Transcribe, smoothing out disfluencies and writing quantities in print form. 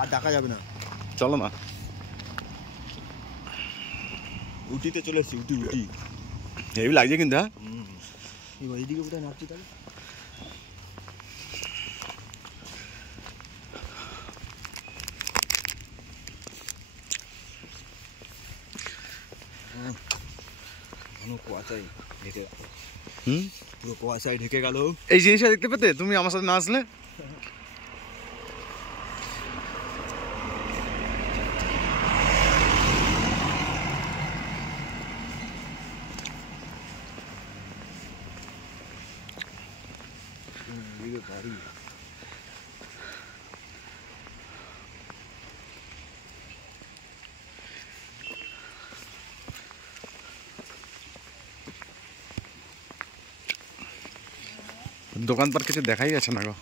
আর ডাকা যাবে না। চলো না, উটিতে চলে এসছি। উটি উটি হেভি লাগছে কিন্তু। হ্যাঁ এবার এইদিকে কোথায় নামছি তাহলে? ঘন কুয়াশায় ঢেকে গেল। পুরো কুয়াশায় ঢেকে গেল। এই জিনিসটা দেখতে পেতে তুমি আমার সাথে না আসলে। বাড়ি দোকানপাট কিছু দেখাই যাচ্ছে না গো।